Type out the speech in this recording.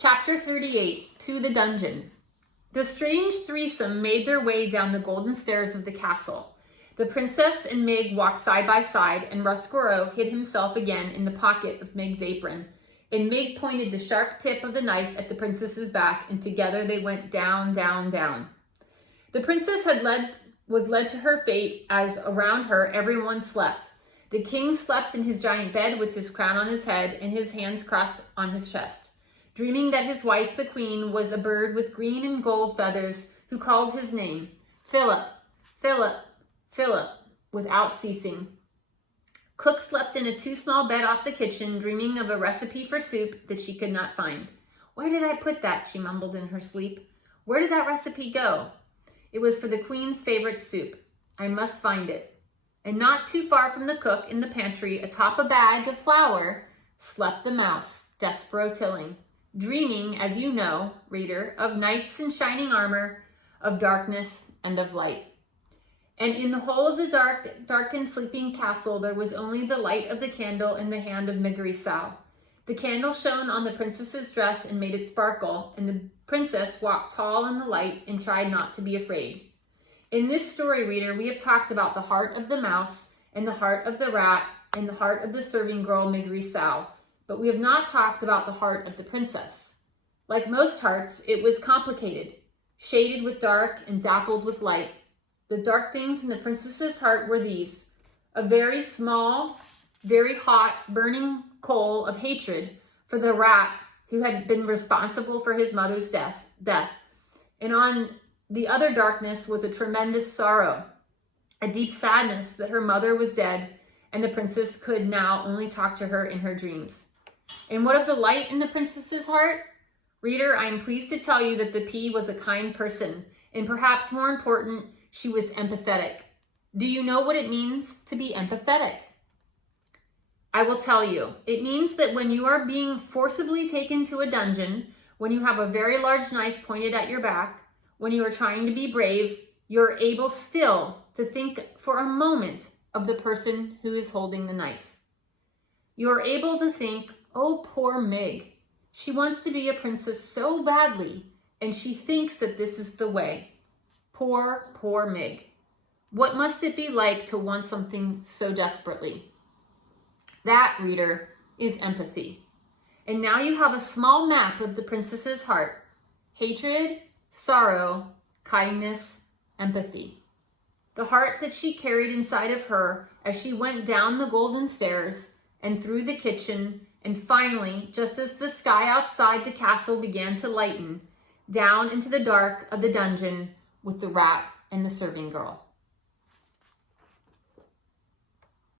Chapter 38, To the Dungeon. The strange threesome made their way down the golden stairs of the castle. The princess and Meg walked side by side, and Despereaux hid himself again in the pocket of Meg's apron. And Meg pointed the sharp tip of the knife at the princess's back, and together they went down, down, down. The princess was led to her fate as around her everyone slept. The king slept in his giant bed with his crown on his head and his hands crossed on his chest, dreaming that his wife, the queen, was a bird with green and gold feathers who called his name, Philip, Philip, Philip, without ceasing. Cook slept in a too-small bed off the kitchen, dreaming of a recipe for soup that she could not find. "Where did I put that?" she mumbled in her sleep. "Where did that recipe go? It was for the queen's favorite soup. I must find it." And not too far from the cook, in the pantry, atop a bag of flour, slept the mouse, Despereaux tilling, dreaming, as you know, reader, of knights in shining armor, of darkness and of light. And in the whole of the dark and sleeping castle, there was only the light of the candle in the hand of Despereaux. The candle shone on the princess's dress and made it sparkle, and the princess walked tall in the light and tried not to be afraid. In this story, reader, we have talked about the heart of the mouse and the heart of the rat and the heart of the serving girl Despereaux, but we have not talked about the heart of the princess. Like most hearts, it was complicated, shaded with dark and dappled with light. The dark things in the princess's heart were these: a very small, very hot, burning coal of hatred for the rat who had been responsible for his mother's death. And on the other darkness was a tremendous sorrow, a deep sadness that her mother was dead and the princess could now only talk to her in her dreams. And what of the light in the princess's heart? Reader, I am pleased to tell you that the P was a kind person, and perhaps more important, she was empathetic. Do you know what it means to be empathetic? I will tell you. It means that when you are being forcibly taken to a dungeon, when you have a very large knife pointed at your back, when you are trying to be brave, you're able still to think for a moment of the person who is holding the knife. You are able to think, "Oh, poor Meg. She wants to be a princess so badly, and she thinks that this is the way. Poor, poor Meg. What must it be like to want something so desperately?" That, reader, is empathy. And now you have a small map of the princess's heart: hatred, sorrow, kindness, empathy. The heart that she carried inside of her as she went down the golden stairs and through the kitchen, and finally, just as the sky outside the castle began to lighten, down into the dark of the dungeon with the rat and the serving girl.